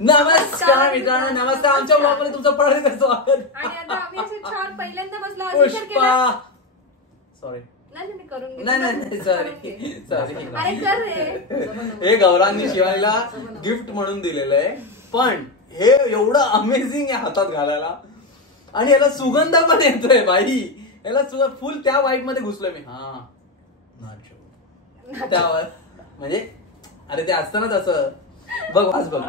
नमस्कार मित्रांनो, नमस्कार. आमच्या ब्लॉग मध्ये तुमचं परत स्वागत. आणि आता आम्ही असे छान पहिल्यांदा बसलो. पुष्पा सॉरी नाही करून नाही सॉरी. अरे कर रे. हे गौरांनी शिवानीला गिफ्ट म्हणून दिलेलं आहे, पण हे एवढं अमेझिंग आहे हातात घालायला, आणि याला सुगंध पण येतोय बाई. याला फुल त्या वाईब मध्ये घुसलोय मी. हा त्यावर म्हणजे अरे ते असतं ना तसं. बघ वाच बघ.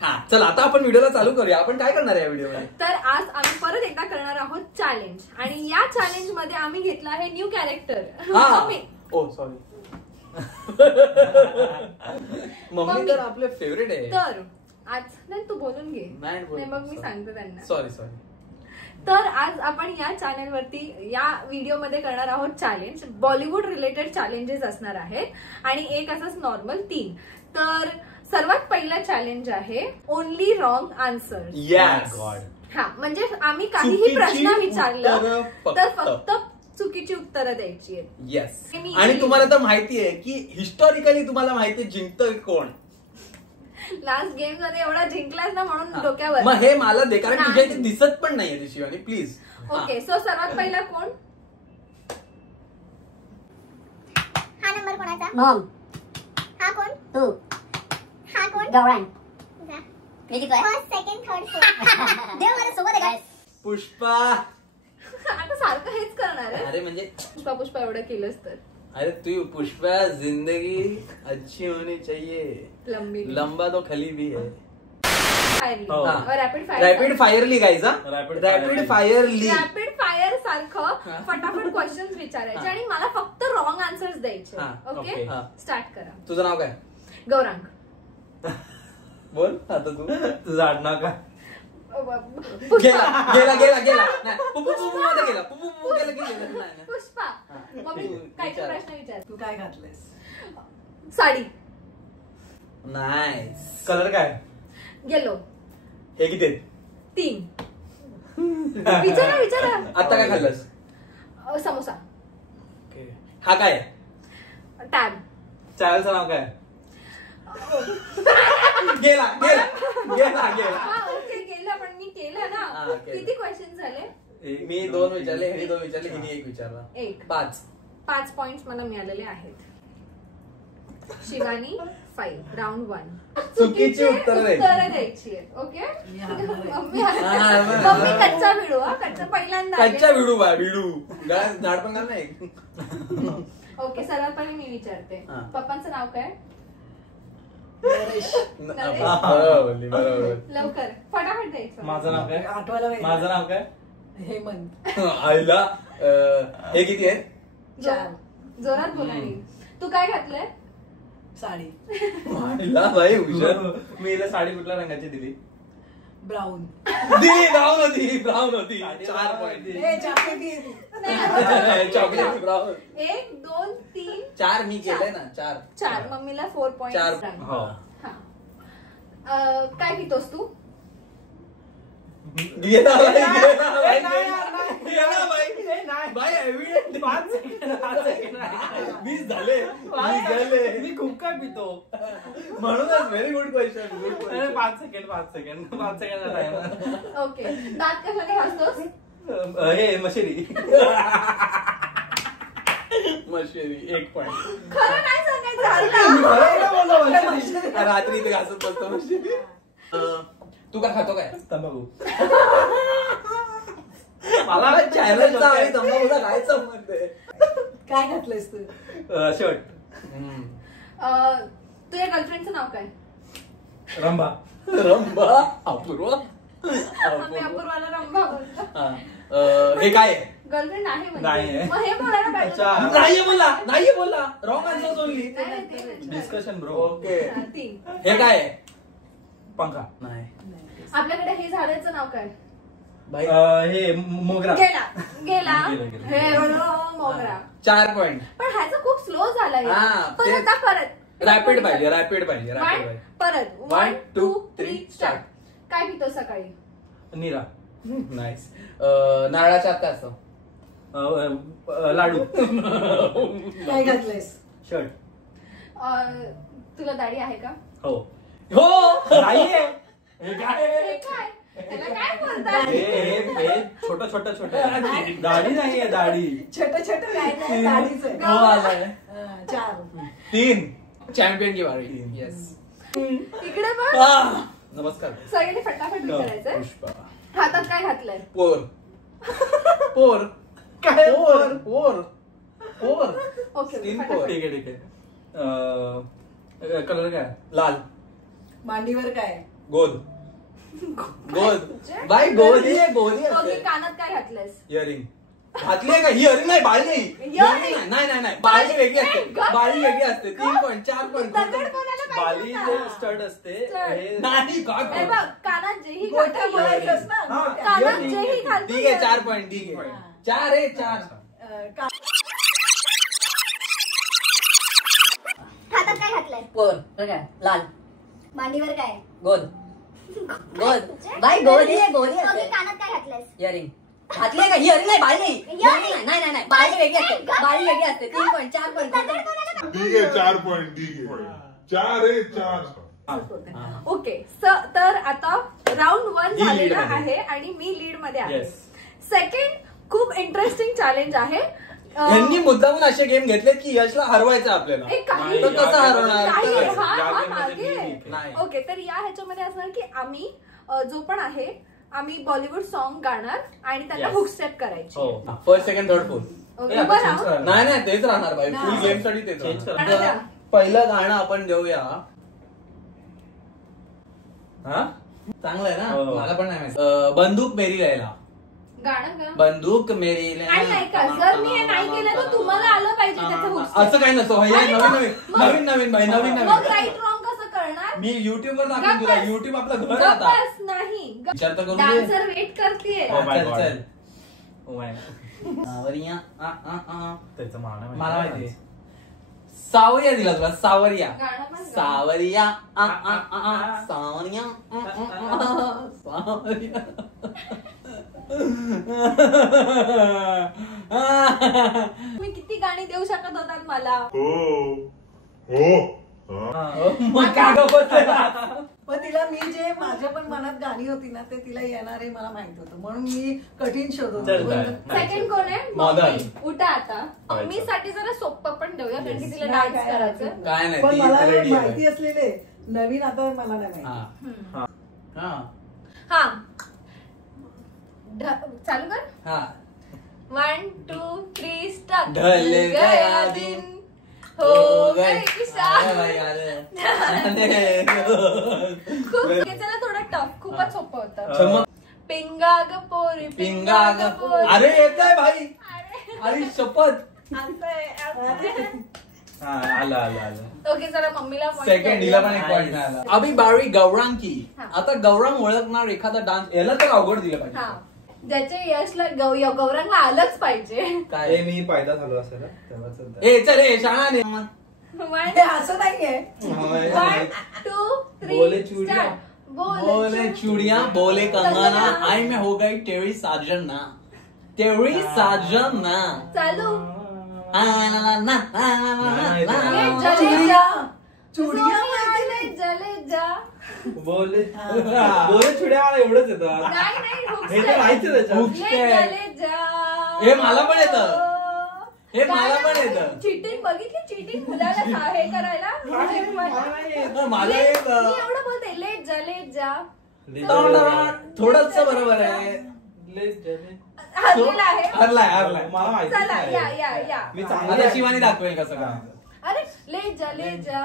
हा चल आता आपण व्हिडिओला चालू करूया. आपण काय करणार आहे या व्हिडिओ मध्ये? तर आज आम्ही परत एकदा करणार आहोत चॅलेंज, आणि या चॅलेंज मध्ये आम्ही घेतला आहे न्यू कॅरेक्टर. ओ सॉरी. मम्मी तर आपले फेवरेट आहे. तर आज नाही तू बोलून घे. नाही मग मी सांगते त्यांना. सॉरी. तर आज आपण या चॅनेल वरती या व्हिडिओ मध्ये करणार आहोत चॅलेंज. बॉलिवूड रिलेटेड चॅलेंजेस असणार आहेत, आणि एक असंच नॉर्मल 3. तर सर्वात पहिला चॅलेंज आहे ओनली रॉंग आन्सर. हा म्हणजे आम्ही काहीही प्रश्न विचारलं तर फक्त चुकीची उत्तरं द्यायची आहेत. येस. आणि तुम्हाला तर माहिती आहे की हिस्टॉरिकली तुम्हाला माहिती आहे जिंकतोय कोण. लास्ट गेम मध्ये एवढा जिंकलास ना म्हणून डोक्यावर. मग हे मला दे, कारण तुझ्या इथे दिसत पण नाहीये शिवानी प्लीज. ओके सो सर्वात पहिला कोण? हा नंबर कोणाचा? मॉम. हा कोण? तू. हा कोण? गौरांग. जा. मी किती आहे? First second third fourth. देव माझ्या सोबत आहे गाइस. पुष्पा. आता सारखं हेच करणार आहे. अरे म्हणजे पुष्पा एवढं केलंस तर. अरे तू पुष्पा जिंदगी अच्छी होनी चाहिए, लंबा तो खली भी है. रॅपिड फायरली गाईज. रॅपिड फायर सारखं फटाफट क्वेश्चन्स विचारायचे आणि मला फक्त रॉंग आन्सर्स द्यायचे. ओके स्टार्ट करा. तुझं नाव काय? गौरांग. बोल आता तू. तुझं आडनाव काय? गेला मध्ये गेला. पुष्पा. मम्मी काय प्रश्न विचार. तू काय घातलेस? साडी. नाईस. कलर काय? येलो. हे किती आहेत? 3. विचारा. आता काय खाल्लंस? समोसा. हा काय? टॅब. चॅनलचं नाव काय? गेला. ओके गेलं, पण मी केलं ना. किती क्वेश्चन झाले? मी 2 विचारले, हिने 2 विचारले, हिने 1 विचारला. 5 पॉइंट्स मला मिळालेले आहेत. शिवानी 5. राऊंड 1. चुकीची उत्तरं द्यायची आहेत. ओके मम्मी कच्चा भिडू. कच्चा पहिल्यांदा भिडू झाड पण नाही. ओके सर्वात पहिले मी विचारते. पप्पांचं नाव काय? लवकर फटाफट द्यायचं. माझं नाव काय? आठवायला माझं नाव काय? हेमंत. आईला हे किती आहे? 4. जोरात बोला. तू काय घातलंय? साडी. आईला बाई हुशार. मी हिला साडी कुठल्या रंगाची दिली? ब्राऊन. ब्राऊन होती. 4 पॉइंट. Chocolate brown. 1 2 3 4 मी केलंय ना. 4 मम्मीला 4 पॉइंट. काय पितोस तू? गेला बाई. 20 झाले. मी खूप काय पितो म्हणूनच very good question. 5 second okay दात कशाने घासतोस? हे मशेरी. 1 पॉइंट. खरं नाही सांगायचं. रात्री ते घासत बसतो मशेरी. तू काय खातो? काय? तंबाखू. मला चॅनलचा आणि तंबाखूचा काय संबंध आहे? काय घातलेस तू? शर्ट. तुझ्या गर्लफ्रेंडचं नाव काय? रंभा. अपूर्वा. आम्ही अपूर्वाला रंभा बोलतो. हे काय आहे? गर्लफ्रेंड आहे म्हणजे. नाही. मग हे बोलायला पाहिजे. नाही बोलला. रॉंग आन्सर सोडली. Discussion bro. ओके 3. हे काय आहे? पंखा. नाही. आपल्याकडे हे झाडाचं नाव काय? हे मोगरा. गेला. हे मोगरा. 4 पॉइंट. पण ह्याचं खूप स्लो झालंय. परत रॅपिड पाहिजे. परत 1 2 3 स्टार्ट. काय पितो सकाळी? नीरा. नाईस. नारळाच्या आत काय असतं? लाडू. काय घातलेस? शर्ट. तुला दाढी आहे का? हो. नाही आहे. हे काय हे आहे? काय? त्याला काय बोलतात? हे छोटं छोटं छोटं दाढी नाहीये दाढी. छोटं छोटं काय नाही गाडीच आहे. हो आलाय 4 3 चॅम्पियन की वारी येस इकडे पण नमस्कार सगळ्यांनी फटाफट विचारायचंय. पुष्पा हातात काय घातलंय? पोर पोर काय पोर पोर पोर ओके तीन फटाफट. पोर. ठीक आहे ठीक आहे. कलर काय? लाल मांडीवर काय गोद गोद बाई गोदी आहे गोदी ओके असते कानात काय घातलंयस? इयरिंग घातली आहे का ही इयरिंग नाही बाळी नाही Earring. नाही नाही नाही बाळी वेगळी असते गप्प. बाळी वेगळी असते 3 पॉईंट 4 दगड पॉईंट कोणाला बाली पाहिजे जे होता? स्टड असते Stud. हे नाही हे काय बघ कानात जेही गोट्या घालतो बोलायचंच ना हा. गोट्या. कानात Earring. जेही घालतो ठीक आहे 4 पॉईंट ठीक आहे 4 आहे 4 का- हातात काय घातलंय? पोर काय लाल मांडीवर काय? गोद गोद बाई गोदी आहे गोदी ओके असते. कानात काय घातलंयस? इयरिंग घातली आहे का? इयरिंग नाही बाळी नाही. Earring. Earring नाही नाही नाही बाळी वेगळी असते. बाळी वेगळी असते 3 पॉईंट 4 पॉईंट. ठीक आहे 4 पॉईंट ठीक आहे 4 आहे 4 ओके तर आता राऊंड 1 ही lead झालेला मध्ये. आहे आणि मी लीड मध्ये आहे. Yes. सेकंड खूप इंटरेस्टिंग चॅलेंज आहे. यांनी मुद्दामून असे गेम घेतले की यशला हरवायचं आपल्याला एक काही तर कसं हरवणार काही तर- हा या हा game मध्ये मागे मी नाही. ओके तर या ह्याच्यामध्ये असणार की आम्ही जो पण आहे आम्ही बॉलिवूड सॉन्ग गाणार आणि त्याला Yes. हुक स्टेप करायची. हो first second third fourth okay, हे आता उभं change राहा. करा. नाही नाही तेच राहणार बाई फुल नाही. गेम साठी तेच Change राहणार. करा. आता पहिलं गाणं आपण देऊया हा चांगलं आहे ना हो. मला पण नाही माहिती बंदूक मेरी लैला गाणं गा. बंदूक मेरी आणि नाही का जर मी हे नाही केलं तर तुम्हाला आलं पाहिजे त्याचं हुक स्टेप. असं काही नसतं भैया आणि नवीन मग- नवीन मग- नवीन नवीन बाई नवीन मग नवीन राईट रॉंग कसं करणार? मी युट्यूब वर दाखवून गप्प तुला बस. युट्यूब आपलं घर आता गप्पच नाही विचार तर करू दे. डान्सर वेट करतेय. Oh my चल God. चल Oh my. सावरिया त्याचं मला मला माहिती सावरिया दिला तुला सावरिया गाणं पण गा. सावरिया सावरिया सावरिया तुम्ही किती गाणी देऊ शकत होतात मला. हो हो मग काय गप्पच आहे? पण तिला मी जे माझ्या पण मनात गाणी होती ना ते तिला येणार आहे मला माहित होतं म्हणून मी कठीण शोधत चल होते. बाय. सेकंड कोण आहे? मदर. मम्मी. उठा आता. मम्मी साठी जरा सोपं पण देऊया कारण की तिला नाही, डान्स काय करायचं. हरकत काय नाही. नाही, पण ती मला ready आहे माहिती बाई. असलेले नवीन आता मला नाही हा. माहिती. हा. हा चालू कर. हा. 1 2 3 स्टार्ट. ढल गया दिन हो गई आलं बाई, आलं. खूप चला थोडं टफ खूपच सोपं होतं. चमक. पिंगा ग पोरी पिंगा ग अरे येत आहे भाई अरे शपथ आलं आलं आलं. ओके चला मम्मीला point सेकंड हिला पण एक Nice. पॉईंट मिळाला अभि बारी गौरांकी हा. आता गौरांग ओळखणार एखादा डान्स याला तर अवघड दिलं हा पाहिजे ज्याचे यशला गौरंगला आलंच पाहिजे. काय मी पायदा झालो असेल तेव्हा ए चल ए शाळा ने 1 हे असं नाहीये 2 बोले 3 चूड़ियां. स्टार्ट. बोले चूड़िया बोले कंगना आई में हो गई तेरी साजन ना तेरी साजन ना चालू. चुडिया चुडिया चुडिया जले जा. बोले बोले चुड्या मला एवढंच येतं. नाही नाही hook हे तर step. माहितीच आहे त्याच्यात. Hook ले step. जले जा. हे मला पण येतं. हे मला पण येतं. चिटिंग बघितली चिटिंग मुलाला हे करायला. माझं मी एक एवढं बोलते ले जले जा. थोडस बरोबर आहे हरलेला आहे. हरलाय हरलाय मला माहिती चला या या या. मी चांगली आता आहे. शिवानी दाखवेल कसं करायचं अरे ले जा ले जा.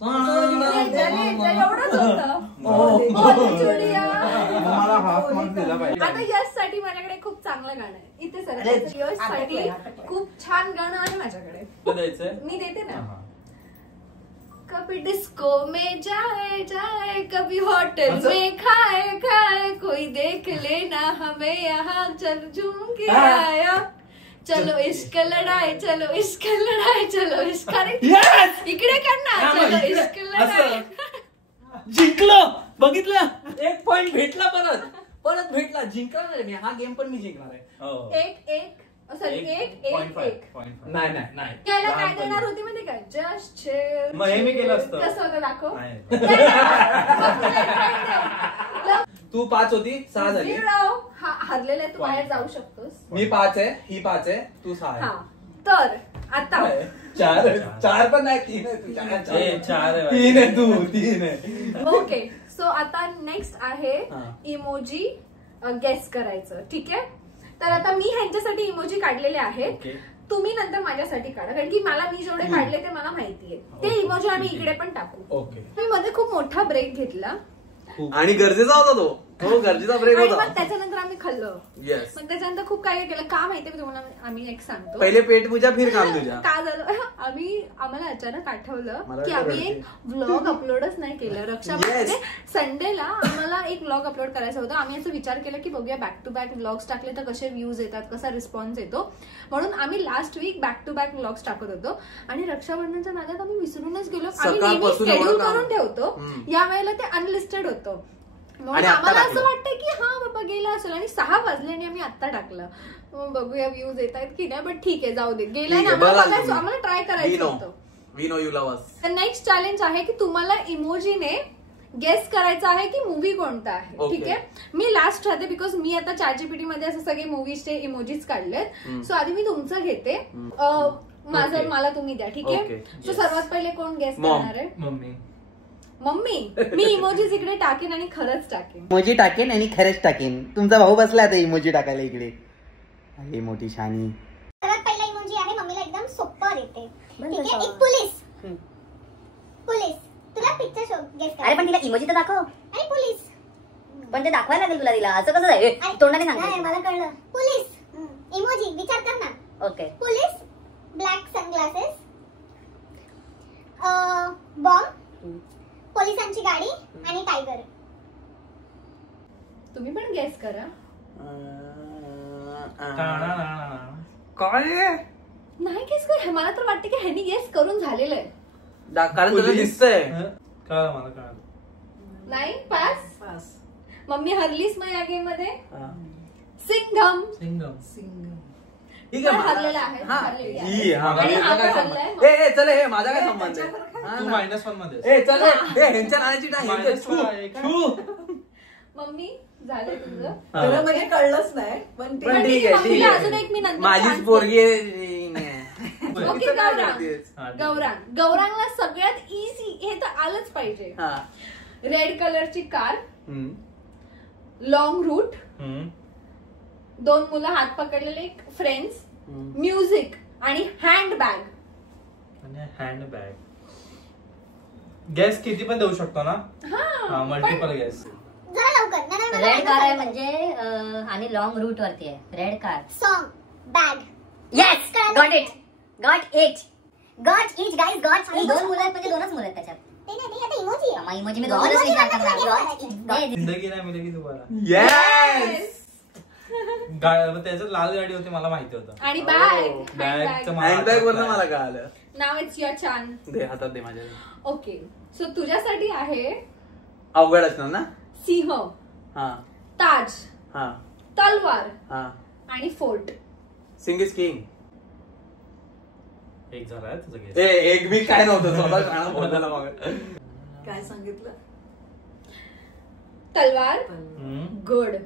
ले जा ले जा एवढंच होतं. हो. बोले चुडिया. मला हाफ मार्क दिला पाहिजे. आता यश साठी माझ्याकडे खूप चांगलं गाणं आहे. इथे सर यश साठी खूप छान गाणं आहे माझ्याकडे. कुठं द्यायचंय? मी देते ना. हा. कभी डिस्को में जाए जाए कभी होटल में खाए खाए कोई देख लेना हमें यहाँ चल झूम के आया चलो इश्क लढाई चलो इश्क लढाई चलो इश्क इकडे कर ना चलो इश्क लढाई. जिंकलो बघितलं एक पॉइंट भेटला परत भेटला जिंकणार नाही मी हा गेम पण मी जिंकणार आहे हो. एक सॉरी एक एक एक. नाही नाही नाही याला काय देणार होती माहिती काय जस्ट मग हे मी केलं असतं. कसं होतं दाखव. नाही. मग तुला try तू 5 होती 6 झाली. हरलेला तू बाहेर जाऊ शकतोस. मी 5 आहे, ही 5 आहे, तू 6 हा आहे. तर आता 4 पण नाही, 3 आहे तू. 4 आहे. 3 आहे तू, 3 आहे. ओके. सो आता नेक्स्ट आहे इमोजी गेस करायचं. ठीक आहे. तर आता मी ह्यांच्यासाठी इमोजी काढलेले आहेत. ओके. तुम्ही नंतर माझ्यासाठी काढा, कारण की मी जेवढे काढले ते मला माहितीये. ते इमोजी आम्ही इकडे पण टाकू. ओके. मी मध्ये खूप मोठा ब्रेक घेतला आणि गरजेचा होता तो. हो, गरजेचा ब्रेक आणि होता. मग त्याच्यानंतर आम्ही खाल्लं. येस. मग त्याच्यानंतर खूप काय केलं का माहितीये तुम्हाला, आम्ही एक सांगतो. पहिले पेट पूजा फिर काम तुझ्या. का झालं आम्हाला अचानक आठवलं मला की आम्ही एक व्लॉग अपलोडच नाही केलं रक्षाबंधन संडेला. आम्हाला एक व्लॉग अपलोड करायचा होता. आम्ही असं विचार केला की बघूया बॅक टू बॅक व्लॉग्स टाकले तर कसे व्ह्यूज येतात, कसा रिस्पॉन्स येतो, म्हणून आम्ही last week back to back vlogs टाकत होतो. आणि रक्षाबंधनच्या नादात आम्ही विसरूनच गेलो. आम्ही नेहमी शेड्यूल करून ठेवतो, या वेळेला ते अनलिस्टेड होतं. म्हणून आम्हाला असं वाटतं की हा बाबा गेला असेल. आणि 6 वाजले आणि आम्ही आता टाकलं. बघूया व्ह्यूज येत आहेत की नाही, बट ठीक आहे जाऊ दे. गेलाय ना, आम्हाला ट्राय करायचं होतं. वी नो यू लव्ह अस. तर नेक्स्ट चॅलेंज आहे की तुम्हाला इमोजीने गेस करायचं आहे की मूवी कोणता आहे. ठीक आहे. मी लास्ट राहते बिकॉज मी आता ChatGPT मध्ये असं सगळे मूवीजचे इमोजीज काढलेत. सो आधी मी तुमचं घेते. मला तुम्ही द्या. ठीक आहे. सो सर्वात पहिले कोण गेस करणार आहे? मम्मी. मी इमोजीज इकडे टाकेन आणि खरंच टाकेन. इमोजी टाकेन आणि खरंच टाकेन. तुमचा भाऊ बसला आता इमोजी टाकायला इकडे. अरे मोठी शानी. सर्वात पहिला इमोजी आहे, मम्मीला एकदम सोपं देते. ठीक आहे. एक पोलीस. पोलीस. तुला पिक्चर शो गेस कर. अरे पण तिला इमोजी तर दाखव. अरे पोलीस. पण ते दाखवायला लागेल तुला. तिला असं कसं आहे तोंडाने नाही सांग. मला कळलं. पोलीस. इमोजी विचार कर ना. Okay. Police, black sunglasses, bomb, पोलिसांची गाडी आणि टायगर. तुम्ही पण गेस करा. काय नाही गेस कर. मला तर वाटतं की ह्यांनी गेस करून झालेलं आहे. कारण तुला दिसतंय. कळलं मला, कळलं. नाही पास. पास. मम्मी हरलीस मग या गेम मध्ये. सिंघम. ठीक आहे. हरलेला आहे. हरलेली आहे. आणि हा पण हरलाय. ए चल, हे माझा काय संबंध आहे? तू -1 मध्ये. ए चल, ह्यांच्या नाण्याची मम्मी झालं तुझं. खरं म्हणजे कळलंच नाही पण ते पण ठीक आहे, मम्मीला अजून एक मी नंतर माझीच chance पोरगी आहे. ओके. गौरांगला सगळ्यात इझी हे तर आलंच पाहिजे. रेड कलरची कार, लॉंग रूट, 2 मुलं हात पकडलेले फ्रेंड्स, म्युझिक आणि हँडबॅग. गॅस किती पण देऊ शकतो ना? हा मल्टिपल गॅस. जरा लवकर. रेड कार आहे म्हणजे आणि लॉंग रूट वरती आहे. Red car. Song, bag. Yes got it. Got it. Got it guys. Got it. 2 मुलं आहेत म्हणजे 2च मुलं आहेत त्याच्यात. ते नाही, ते आता इमोजी आहे. इमोजी मी 2च विचार करणार. जिंदगी नाही मिळेल तुम्हाला. येस. त्याच्यात लाल गाडी होती मला माहिती होतं. आणि बॅग. हँडबॅग वरनं मला कळालं. नाव इट्स युअर चान्स. दे हातात दे माझ्या. ओके. सो तुझ्यासाठी आहे अवघड असणार ना. सिंह, ताज, तलवार आणि फोर्ट. Singh is king. एक झाला तुझं गेस. एक बी काय नव्हतं. स्वतः बोलायला मग काय सांगितलं. तलवार, गड,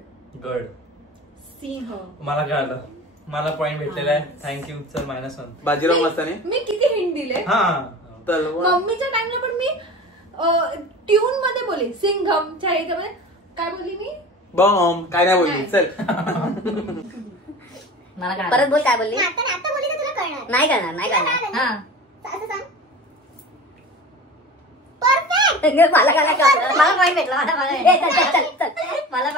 सिंह. मला कळलं. मला पॉइंट भेटलेला आहे. थँक्यू. चल -1. बाजीराव मस्तानी. मी किती हिंट दिले. तलवार. मम्मीच्या टाइमला पण मी ट्यून मध्ये बोलली. सिंघमच्या ह्याच्यामध्ये काय बोलली मी. बॉम्ब. काय नाही बोलली. चल मला परत बोल काय बोलली. आता बोलली तर तुला कळणार. नाही करणार. हा असं सांग. परफेक्ट. मला पॉइंट भेटला. मला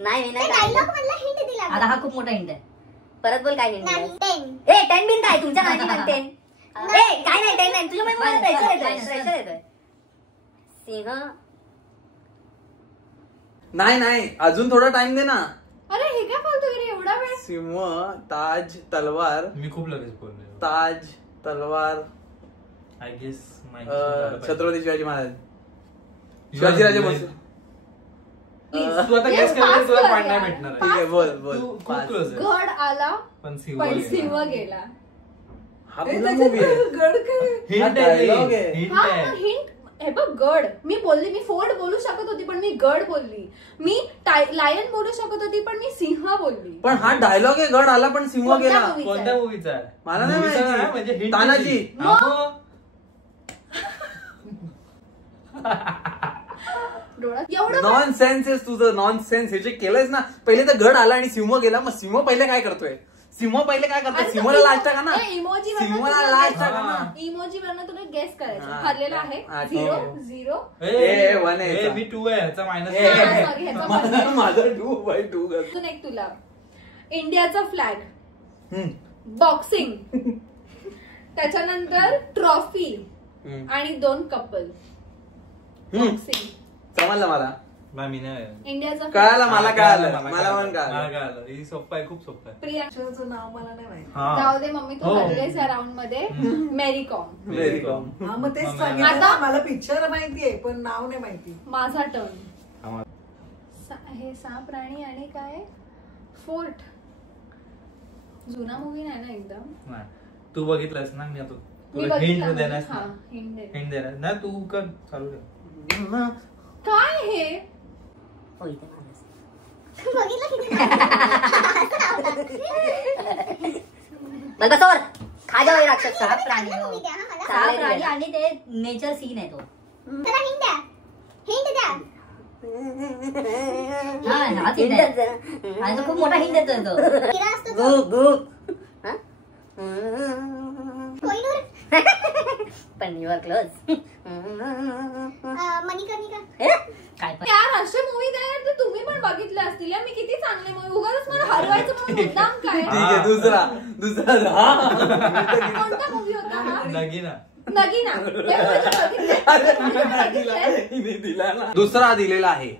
नाही डायलॉग मला हिंट दिला. आता हा खूप मोठा हिंट आहे. परत बोल काय हिंट. नाही 10. 10 बिन काय तुमच्या नावाची म्हणते. काय नाही 10 नाही. तुझ्या प्रेशर येतोय. सिंह. नाही अजून थोडा टाइम दे ना. अरे हे काय बोलतो एवढा वेळ. सिंह, ताज, तलवार. मी खूप लगेच बोलले. ताज, तलवार. I guess Chhatrapati Shivaji Maharaj. शिवाजीराजे भोसले. तू आता गेस केलं तुला पॉइंट नाही भेटणार. ठीक आहे बोल. खूप क्लोज आहे. गड आला पण सिंह गेला. हा पूर्ण मूवी आहे. गड काय हिंट dialogue आहे. आहे. हा हिंट हे बघ गड मी बोलली, मी फोर्ट बोलू शकत होती पण मी गड बोलली, मी लायन बोलू शकत होती पण मी सिंह बोलली. पण हा डायलॉग आहे, गड आला पण सिंह कोणत्या गेला. movie? कोणत्या मूवीचा आहे? मला नाही Movie चा माहिती. नाही, म्हणजे hint तानाजी. दिली. मग? डोळ्यात एवढं नॉन सेन्स आहे तुझं, नॉन सेन्स. हे जे केलंयस ना, पहिले तर गड आला आणि सिंह गेला, मग सिंह पहिले काय करतोय? सिंह पहिले काय करतोय? सिंहला लाज टाका ना, सिंहला लाज टाका ना. इमोजी वरनं तुला गेस करायचं. हा. हरलेला आहे हा, ठीक आहे. 0 ए, one आहे ए, याचा. मी 2 आहे, ह्याचा मायनस. Sorry, ह्याचा माझं माझं 2/2 अजून एक तुला. इंडियाचा फ्लॅग, बॉक्सिंग, त्याच्यानंतर ट्रॉफी आणि 2 कपल. बॉक्सिंग, समजलं मला. मी नाही. इंडियाचा कळालं मला, कळालं मला मला पण मला कळालं. कळालं. ही सोपं आहे, खूप सोपं आहे. प्रिया. अक्षराचं नाव मला नाही माहिती. हा. जाऊ दे मम्मी, तू हो. हरलेस या राऊंड मध्ये. मेरी कॉम. Very calm. हा मग तेच मग सांगितलं आता- ना, मला पिक्चर माहितीये पण नाव नाही माहिती. माझा टर्न. हा. हे 6 प्राणी आणि काय फोर्ट. जुना मूवी नाही ना एकदम. नाही. तू बघितलंस ना, मी आता मी तुला हिंट बघितला. देणार हा, hint दे. हिंट देणार ना, तू कर चालू कर. काय हे हो इथे माणूस. बघितलं किती बस बसवर खा जाऊ हे राक्षस. 6 प्राणी हो. movie द्या हा मला. 6 प्राणी आणि ते नेचर सीन आहे तो. जरा हिंट द्या, हिंट द्या. हा ना हिंट आणि तो खूप मोठा हिंट देतोय तो. किरा असतो तो. गुप गुप. हा? कोहिनूर, पण युअर क्लोज. मणिकर्णिका. काय पण यार असे मूवी द्या तर तुम्ही पण बघितले असतील यार. मी किती चांगले मूवी, उगाच मला हरवायचं म्हणून मुद्दाम काय. ठीक आहे, दुसरा कोणता मूवी होता हा? नगीना. नगीना. हे बघितलंय? हिने दिला ना. दुसरा दिलेला आहे,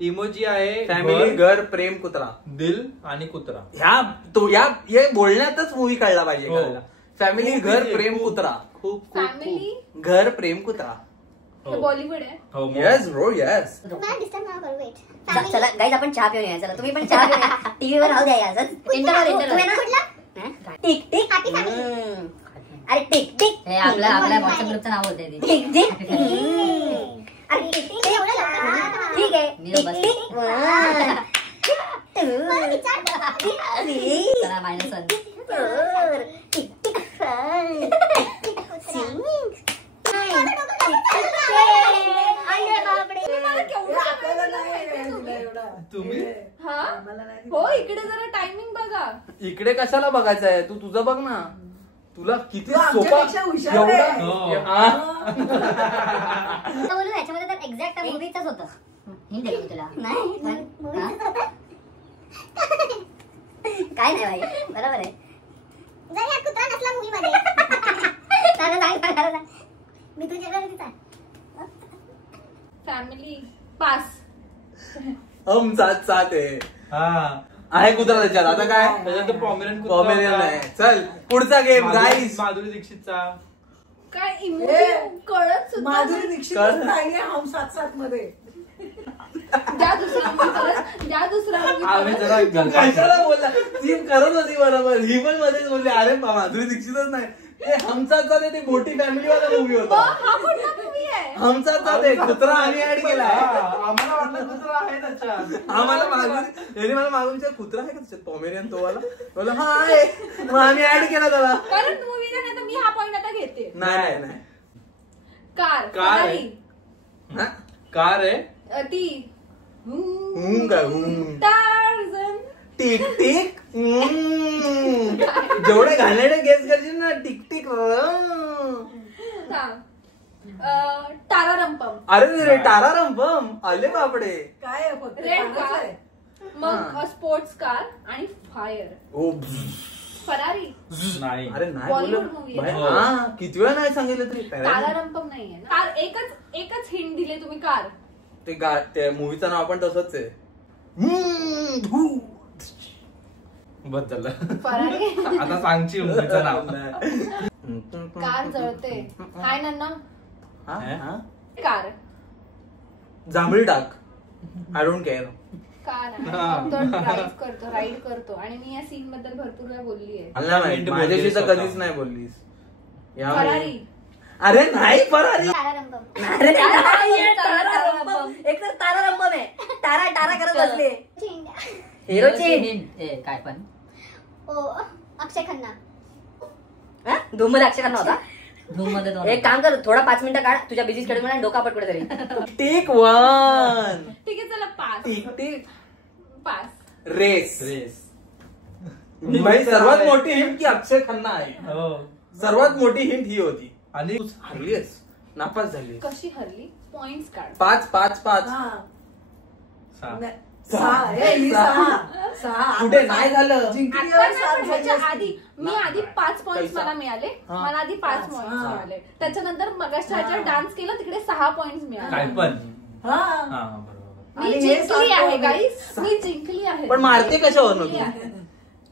इमोजी आहे फॅमिली, घर, प्रेम, कुत्रा. दिल आणि कुत्रा. हे बोलण्यातच मूवी कळला पाहिजे. हो. फॅमिली, खूप घर, easy आहे, प्रेम, खूप. कुत्रा. खूप फॅमिली, घर, प्रेम, कुत्रा. हे बॉलिवूड आहे. हो, येस ब्रो, येस. मला डिस्टर्ब नका करू. वेट. चला गाईज आपण चहा पिऊन या. चला तुम्ही पण चहा पिऊन या. टीव्ही वर राहू द्या यार. इंटरव्ह्यू कुठला? Tick tick. Happy family. अरे टिक टिक. हे आपल्या व्हॉट्सअप ग्रुपचं नाव होते ते. Tick tick. अरे ते एवढं लवकर. ठीक आहे. Tick tick. मला विचार. चला -1. Tick tick. तुम्ही मला केवढं आपल्याला सांगितलं नाही माहितीये तुला तुम्ही? एवढा. तुम्ही? हा? आम्हाला नाही. हो, इकडे जरा टायमिंग बघा. इकडे कशाला बघायचं आहे? तू तुझं बघ ना. तुला किती तू सोपा आमच्यापेक्षा हुशार आहे. हो. बोलू याच्यामध्ये तर एक्झॅक्ट मूवीचाच होतं. हिंट देतो तुला. नाही काय नाही भाई, बरोबर आहे. जर या कुत्रा नसला मूवी मध्ये. सांग. मी तुझ्या घरी आहे. Family, pass. हम साथ साथ आहे. हा. आहे कुत्रा त्याच्यात. आता काय? त्याच्यात तो पॉमेरियन पॉमेरियन आहे. चल पुढचा गेम गाईस. माधुरी दीक्षितचा. काय इमोजी कळत सुद्धा माधुरी नाही. दीक्षित कळलं. नाहीये हम 7-7 मध्ये. द्या दुसरा movie परत. द्या दुसरा movie आम्ही परत. जरा कशाला बोलला? ती करत होती बरोबर. ही पण मध्येच बोलली, अरे माधुरी दीक्षितच नाही, ते हमसाथ साथ आहे, ते मोठी फॅमिली वाला मूवी होता. मग हा कुठला मूवी आहे? हमसाथ साथ आहे. कुत्रा आम्ही ऍड केला हा, आहे. आम्हाला वाटलं कुत्रा आहे त्याच्यात. आम्हाला मला मागून विचार, कुत्रा आहे का त्याच्यात पॉमेरियन तो वाला? बोला हा आहे. मग आम्ही ऍड केला त्याला. परत मूवी द्या नाही तर मी हा पॉइंट आता घेते. नाही नाही. कार. कार आहे. Ferrari. हा? कार आहे. ती काय टार्झन. Tick tick. जेवढे घाणेरडे गेस करशील ना, टिक टिक. तारारंपम. अरे रे, टारारम बम. आले बापडे. काय आहे फक्त रेड कानाचं कार. आहे. मग स्पोर्ट्स कार आणि फायर. ओ फरारी. नाही. अरे नाही Bollywood बोलत. movie आहे. बाई, हा किती वेळा नाही सांगितलं तरी. तारारंपम नाहीये ना. कार एकच हिंट दिले तुम्ही. कार. ते मूवीचं नाव पण तसंच आहे. बस झालं. फरारी. आता सांगची मूवीचं नाव. कार जळते. हाय नन्ना. हा? हा? कार. जांभळी टाक. I don't care. कार हा. तो ड्राईव्ह करतो, राईड करतो. आणि मी या सीन बद्दल भरपूर वेळा बोलली आहे. मला नाही माहित. माझ्याशी तर कधीच नाही बोललीस. फरारी. अरे नाही फरारी. तारारंभम. अरे नाही, तारारंभम. एक तर तारारंभम आहे. टारा टारा करत बसले. चिंट्या. हिरोची काय पण ओ अक्षय खन्ना. धूम मध्ये अक्षय खन्ना होता. धूम मध्ये एक काम कर, थोडा 5 मिनिटं काढ तुझ्या बिझी शेड्यूल मध्ये डोका पट कुठेतरी. Take one. ठीक आहे चला पास. टिक पास. रेस. रेस. भाई सर्वात मोठी हिंट की अक्षय खन्ना आहे. हो. सर्वात मोठी हिंट ही होती. आणि तू हरलीस, नापास झाली. कशी हरली? पॉइंट्स काढ. 5 5 5. हा. सहा. नाही, सहा. ए, ही सहा. सहा. कुठे नाही झालं. जिंकली आता और नाही, सात पण झाली ह्याच्या असती. आधी मी आधी 5 पॉइंट्स पैसा. मला मिळाले. हा. मला आधी 5 पाच. पॉइंट्स हा. मिळाले. त्याच्यानंतर मगाच्या डान्स केला तिकडे 6 पॉइंट्स काय मिळाले. पण हा. हा बरोबर. मी आणि हे जिंकली सात आहे पॉइंट. गाईस. मी जिंकली आहे. पण मारते कशावर तू?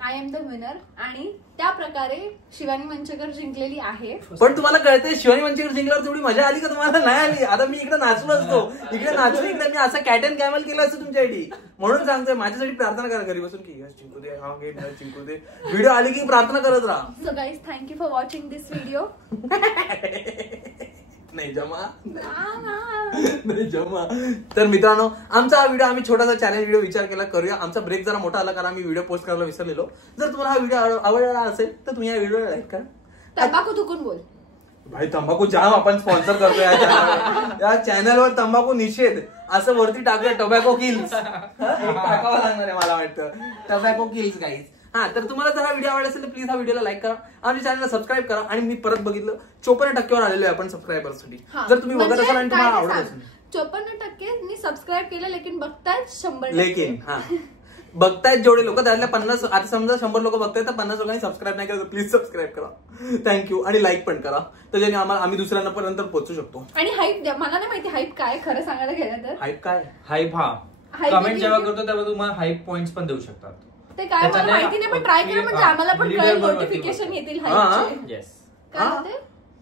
I am the winner. आणि त्या प्रकारे शिवानी मंचेकर जिंकलेली आहे. पण तुम्हाला कळतंय शिवानी मंचेकर जिंकल्यावर तेवढी मजा आली का तुम्हाला? नाही आली. आता मी इकडे नाचलो असतो, इकडे नाचून इकडे मी असं कॅट अँड कॅमल केलं असतं तुमच्यासाठी. म्हणून सांगतोय माझ्यासाठी प्रार्थना करा घरी बसून की यस जिंकू दे, हा घे जिंकू दे. व्हिडिओ आली की प्रार्थना करत राहा. So guys thank you for watching this video. नाही जमा नाही जमा. तर मित्रांनो आमचा हा व्हिडिओ आम्ही छोटासा चॅलेंज व्हिडिओ विचार केला करूया. आमचा ब्रेक जरा मोठा आला कारण आम्ही व्हिडिओ पोस्ट करायला विसरलेलो. जर तुम्हाला हा व्हिडिओ आवडला असेल तर तुम्ही या व्हिडिओला लाईक करा. तंबाखू थुकून बोल. भाई तंबाखू जाम आपण स्पॉन्सर करतोय या चॅनलवर. तंबाखू निषेध असं वरती टाकूया. टोबॅको किल्स टाकावं लागणार आहे मला वाटतं. Tobacco kills guys. हा तर तुम्हाला जर हा व्हिडिओ आवडला असेल तर प्लीज हा व्हिडिओला लाईक करा, आमच्या चॅनलला सबस्क्राईब करा. आणि मी परत बघितलं 54% आलेलो आहे आपण सबस्क्रायबरसाठी. जर तुम्ही बघत असाल आणि तुम्हाला आवडत असेल 54% मी सबस्क्राईब केलं लेकिन बघतायत 100%. लेकिन हा बघतायत जेवढे लोक त्यातल्या 50, आता समजा 100 लोक बघतायत तर 50 लोकांनी सबस्क्राईब नाही केलं तर प्लीज सबस्क्राईब करा. थँक्यू. आणि लाईक पण करा तर ज्याने आम्ही दुसऱ्यांना पर्यंत पोहोचू शकतो. आणि हाईप द्या. मला नाही माहिती हाईप काय खरं सांगायला गेलं तर. हाईप काय? हाईप हा Hype कमेंट किती जेव्हा होती? करतो तेव्हा तुम्हाला हाईप पॉइंट्स पण देऊ शकतात. ते काय मला त्याच्याने माहिती नाही पण ट्राय करा म्हणजे आम्हाला पण leader कळेल, वर नोटिफिकेशन वरती येतील हा. हाईपचे. येस. काय हा? होते?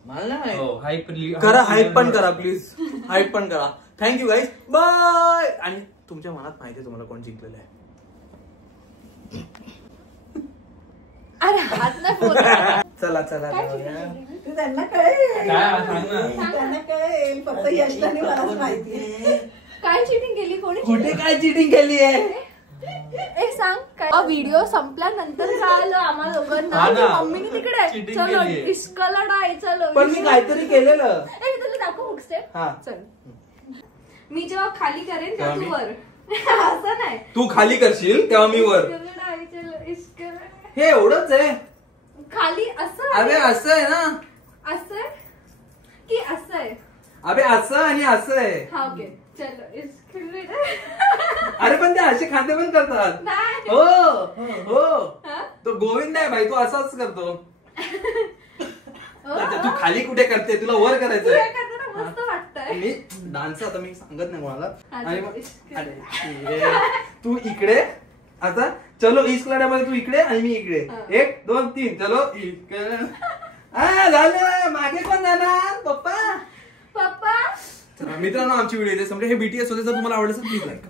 मला नाही हो हाईप करा. हाईप पण करा प्लीज. हाईप पण करा. Thank you guys. बाय. आणि तुमच्या मनात माहिती आहे तुम्हाला कोण जिंकलेलं आहे. अरे हात नाही पोहोचला. चला चला काय जाऊया. चिडली? ते त्यांना कळेल. काय सांग ना. त्यांना कळेल. फक्त यशलाने मलाच माहिती. काय चिटिंग केली कोणी? कुठे काय चिटिंग केली आहे? एक सांग काय व्हिडिओ संपल्यानंतर कळालं आम्हाला दोघांना हा ना. की मम्मीने तिकडे Cheating चलो केलीये. इश्कला डाय चलो. पण मी काहीतरी केलेलं. ए, मी तुला दाखवू बुक स्टेप. हा. चल मी जेव्हा खाली करेन तेव्हा तू तेव्हा वर. असं नाही. तू खाली करशील तेव्हा मी वर. इश्कला डाय चलो इश्कला. हे एवढंच आहे. खाली असं अबे आहे. असं आहे ना. असं आहे की असं आहे. अबे असं आणि असं आहे. हा ओके चलो इश्कला. अरे पण ते असे खाते पण करतात. नाही. हो हो हा? तो गोविंद आहे भाई. तो असाच करतो. हो? आता तू खाली कुठे करते? तुला वर तुला करायचंय. करताना मस्त वाटतंय. मी डान्स आता मी सांगत नाही कोणाला. हा, आणि चलो, मग- इश्क. अरे ये. तू इकडे. आता चलो इश्क लढ्यामध्ये तू इकडे आणि मी इकडे. हा. 1 2 3 चलो इकडे. हा झालं. मागे कोण जाणार? पप्पा. पप्पा चला मित्रांनो आमची व्हिडिओ इथे संपली. हे BTS होते. जर तुम्हाला आवडलं असेल प्लीज लाईक.